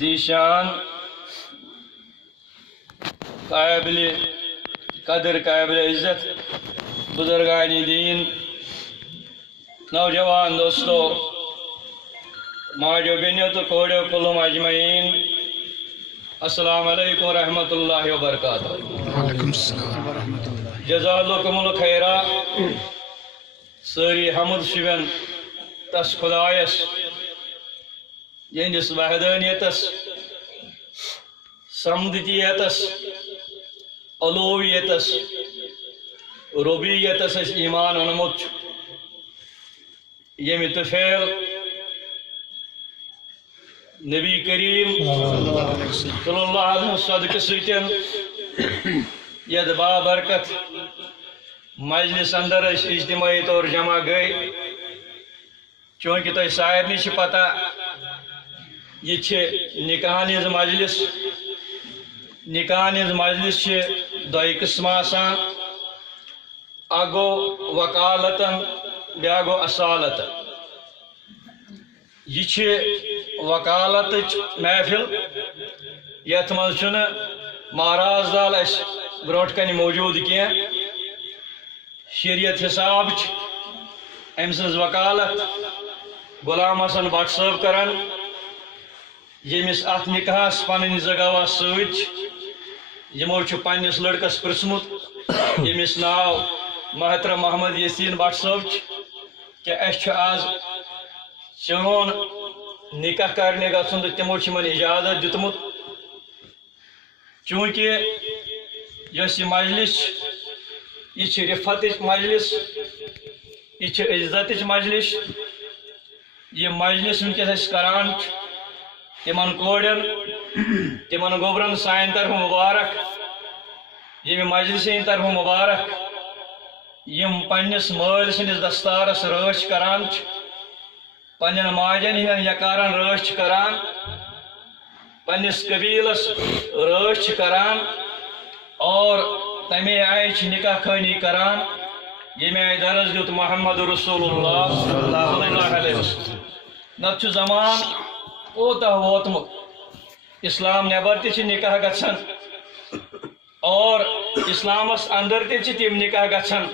ذیشان قابل قدر قابل عزت بزرگان دین نوجوان دوستو ماجو بینیو تو کوڑیو کلم اجمعین السلام علیکم ورحمۃ اللہ وبرکاتہ. وعلیکم السلام ورحمۃ اللہ. جزاکم الخیرہ. ساری حمد شبن تس خدایس یہندس وحدانیتس سمدتیتس علویتس ربیتس اس ایمان اونمت یم اتفیل نبی کریم صلی اللہ علیہ وسلم صدقہ سیتن ید بابرکت مجلس اندر اجتماعی طور جمع گئی. چونکہ تہ سارنی پتہ یہ نکاح ہز مجلس. نکاح ہز مجلس دۄیہِ قٕسم آسان. اکھ گوٚو وکالتن بیٛاکھ گوٚو اصالتن. یہ وکالتٕچ محفل یتھ منٛز چھُنہٕ مہراز دال اسہِ برونٛٹھ کنہِ موجوٗد کینٛہہ. شریعت حساب أمۍ سٕنٛز وکالت غلام حسن بٹ صٲب کران ییٚمِس اتھ نکاحس پنٕنۍ زٕ گواہ سۭتۍ. یمو چھُ پننِس لڑکس پرژھمُت ییٚمِس ناو محترم محمد یاسین بٹ صٲب چھُ کہ اَسہِ چھُ آز چون نکاح کرنہِ گژھُن تہٕ تِمو چھُ یِمن اجازت دیُتمُت. چوٗنٛکہِ یۄس یہِ مجلس یہ چھِ رفت مجلس یہ چھِ عزت مجلس. یہ مجلس ونکس أسۍ کران تمن کوڑن تمن گوبرن سانہِ طرف مبارک ییٚمہِ مجلس ہٕنٛدِ طرف مبارک یم پننس مٲلۍ سٕنٛدِس دستارس رٲچھ کران چھِ پننٮ۪ن ماجن ہٕنٛدٮ۪ن یکارن رٲچھ چھِ کران پننس قبیلس رٲچھ چھِ کران اور تمے آیہِ چھِ نکاح خٲنی کران ییٚمہِ آیہِ درس دیُت محمد رسول اللہ صلی اللہ علیہ وسلم. نتہٕ چھُ زمان کوتاہ ووتمُت اسلام نٮ۪بر تہِ چھِ نکاح گژھان اور اسلامس اندر تہِ چھِ تِم نکاح گژھان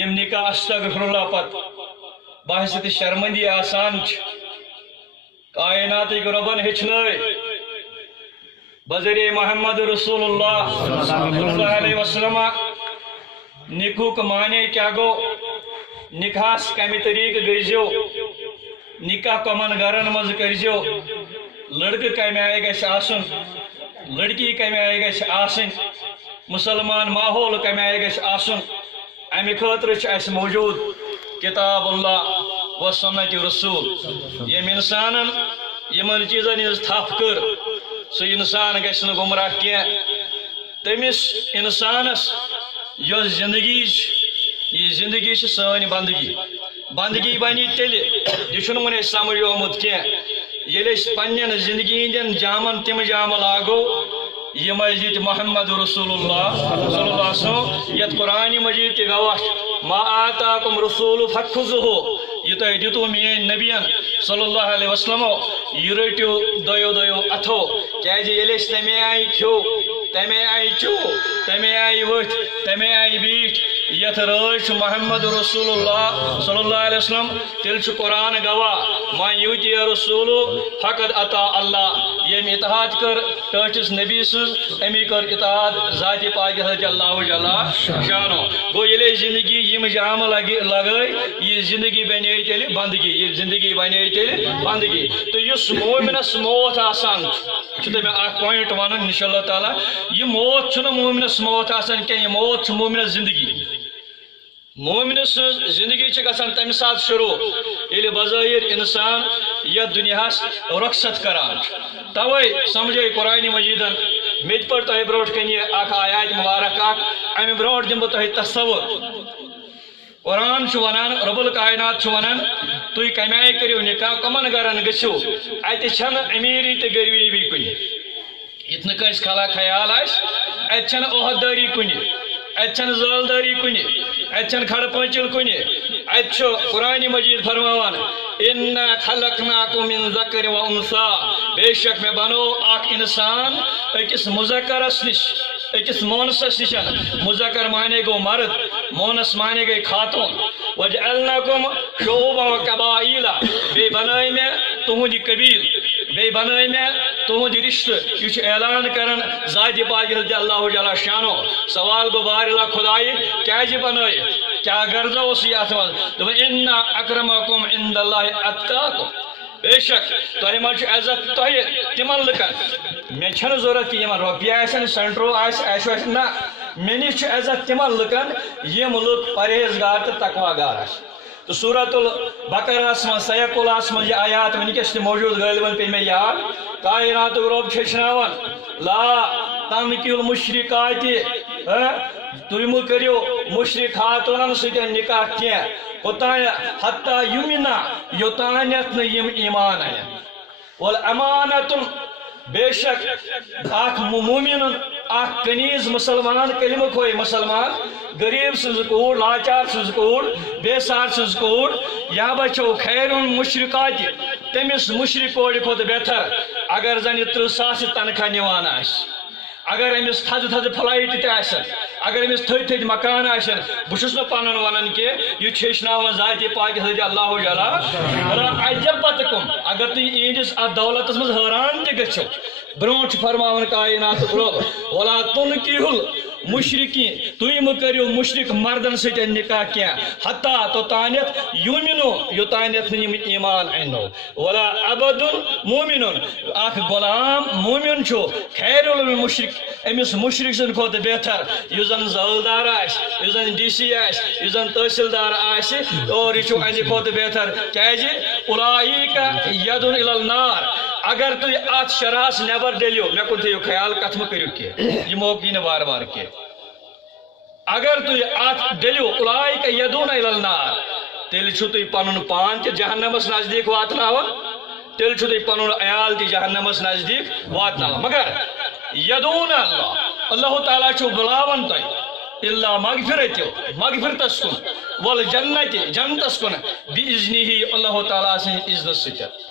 یم نکاح استغفراللہ پتہٕ بحث تہٕ شرمندی آسان چھِ. کائناتٕکۍ رۄبن ہیٚچھنٲے بذریعہ محمد رسول اللہ صلی اللہ علیہ وسلم نکاح معنی کیا گو نکاحس کمہِ طریقہٕ گٔژھۍزیو نکاح کمن گرن منٛز کٔرۍزیو لڑکہٕ کمہِ آیہِ گژھِ آسُن لڑکی کمہِ آیہِ گژھِ آسٕنۍ مسلمان ماحول کمہِ آیہِ گژھِ آسُن. امہِ خٲطرٕ چھُ اسہِ موجوٗد کتاب اللہ و سنت رسول. یم انسانن یمن چیزن ہٕنٛز تھپھ کٔر سُہ انسان گژھِ نہٕ گمراہ کینٛہہ. تٔمِس انسانس یۄس زندگی چھِ یہِ زندگی چھِ سٲنۍ بندگی. بندگی بنی تیٚلہِ یہِ چھُنہٕ وُنہِ اَسہِ سمجھ آمُت کینٛہہ ییٚلہِ أسۍ پننٮ۪ن زندگی ہٕنٛدٮ۪ن جامن تِم جامہٕ لاگو یِم اَسہِ دِتۍ محمد رسول اللہ صلی اللہ علیہ وسلم یتھ قرآنِ مجیٖد تہِ گواہ چھُ ما آتاکُم رسوٗلُ فخُذُوہُ. یہ تۄہہِ دِتوٕ میٛٲنۍ نبین صلی اللہ علیہ وسلمو یہ رٔٹِو دۄیو اتھو. کیٛازِ ییٚلہِ أسۍ تمے آیہِ کھیوٚو تمے آیہِ چیوٚو تمے آیہِ ؤتھۍ تمے آیہِ بیٖٹھۍ یتھ رٲچھ چھُ محمد رسول اللہ صلی اللہ علیہ وسلم تیٚلہِ چھُ قرآن گواہ من یوٗتی رسوٗلُ فقط عطا اللہ. ییٚمۍ اتحاد کٔر ٹٲٹھِس نبی سٕنٛز امی کٔر اتحاد ذاتِ پاکہِ حضرت اللہ جل شانو. گوٚو ییٚلہِ أسۍ زندگی یِم جامہٕ لگٲے یہِ زندگی بنے تیٚلہِ بندگی یہ زندگی بنے تیٚلہِ بندگی. تہٕ یُس مومنس موت آسان چھُ تۄہہِ مےٚ اکھ پویِنٹ ونُن انشاء اللہ تعالیٰ یہِ موت چھُنہٕ مومنس موت آسان کینٛہہ یہِ موت چھُ مومنس زندگی. مومن سٕنٛز زندگی چھِ گژھان تمہِ ساتہٕ شروع ییٚلہِ بظٲہر انسان یتھ دُنیاہس رۄخصت کران چھُ. توے سمجھے قرآنِ مجیٖدن مےٚ تہِ پٔر تۄہہِ برونٛٹھ کنہِ اکھ آیات مبارک اکھ امہِ برونٛٹھ دِمہٕ بہٕ تۄہہِ تصور. قرآن چھُ ونان رب الکائنات چھُ ونان تُہۍ کمہِ آیہِ کٔرِو نکاح کمن گرن گٔژھِو اتہِ چھنہٕ امیٖری تہٕ غریٖبی کُنہِ. یِتھ نہٕ کٲنٛسہِ خیال آسہِ اتہِ چھنہٕ عہدٕدٲری کُنہِ اتہِ چھنہٕ زٲلدٲری کُنہِ اتہِ چھنہٕ کھڑٕ پٲنچِل کُنہِ اتچو قرآن مجید فرماوان اِنَّا خَلَقْنَاكُم مِّن ذَكَرٍ وَأُنثَىٰ بے شک میں بنو اکھ انسان اکس مذکرس نش اکس مونسس نشن مذکر معنی گو مرد مونس معنی گئی خاتون وَجَعَلْنَاكُمْ شُعُوبًا وَقَبَائِيلَ بے بنائی میں تہندی قبیل بے بنائی میں تہندی رشتہ یہ اعلان کرن ذات پاک حضرت اللہ جل شانو سوال گو بار اللہ خدائی کیا بنائی کیا غرض اس یات من ان اکرمکم عند اللہ اتقاکم بے شک تہ من عزت تہ تمن لکن مے چھن ضرورت کہ یمن روپیہ آسن سینٹرو ایسو نہ مے نش عزت تمن لکن یم لک پرہیزگار تو تقوی گار آس تو سورۃ البقرہ من سیق اللہ من یہ آیات ونکس تہ موجود غالباً پہ میں یاد کائنات رب چھچناون لا تنکیل المشرکات تُہۍ مہٕ کٔرِو مشرک خاتونن سۭتۍ نکاح کینٛہہ اوتانۍ حتیٰ یُمنا یوتانیتھ نہٕ یِم ایمان انن والامانۃ بے شک اکھ مومن اکھ کنیز مسلمان کلمہ کھوئی مسلمان غریب سٕنٛز کوٗر لاچار سٕنٛز کوٗر بے سار سٕنٛز کوٗر یا بچو خیر مشرکات تٔمِس مشرک کورِ کھۄتہٕ بہتر اگر زن یہِ 30,000 تنخواہ نِوان آسہِ اگر امس تھز تھز فلائٹ تہ اگر امس تھد تھد مکان آسن بہس پن ونان کہ یہ چھچناون ذات پاک حضرت اللہ جل عجبتکم اگر تھی یہندس ات دولتس مز حیران تہ گژھو برونٹ فرماون کائنات رب ولا تنکیہل مشرکین تُہۍ مہٕ کٔرِو مشرک مردن سۭتۍ نکاح کینٛہہ حتیٰ توتانیتھ یومنو یوتانیتھ نہٕ یِم ایمان انو ولا عبد مومن اکھ غلام مومن چھُ خیر المشرک امس مشرک سٕنٛدِ کھۄتہٕ بہتر یُس زن زٲلدار آسہِ یُس زن ڈی سی آسہِ یُس زن تحصیلدار آسہِ اور یہِ چھُ اَمہِ کھۄتہٕ بہتر کیازِ اولئک یدن الی النار اگر تُہۍ اتھ شرحس نٮ۪بر ڈٔلِو مےٚ کُن تھٲیِو خیال کتھ مہٕ کٔرِو کینٛہہ یہِ موقعہٕ یی نہٕ بار بار کینٛہہ اگر تُہۍ اتھ ڈٔلِو اولئک یدون الی النار تیٚلہِ چھُو تُہۍ پنُن پان تہِ جہنمس نزدیٖک واتناوان تیٚلہِ چھُو تُہۍ پنُن عیال تہِ جہنمس نزدیٖک واتناوان مگر یدون اللہ تعالیٰ چھُ بُلاوان تۄہہِ الا مغفرتس کُن والجنت جنتس کُن بِاذنہ اللہ تعالیٰ سٕنٛدِ اذنہٕ سۭتۍ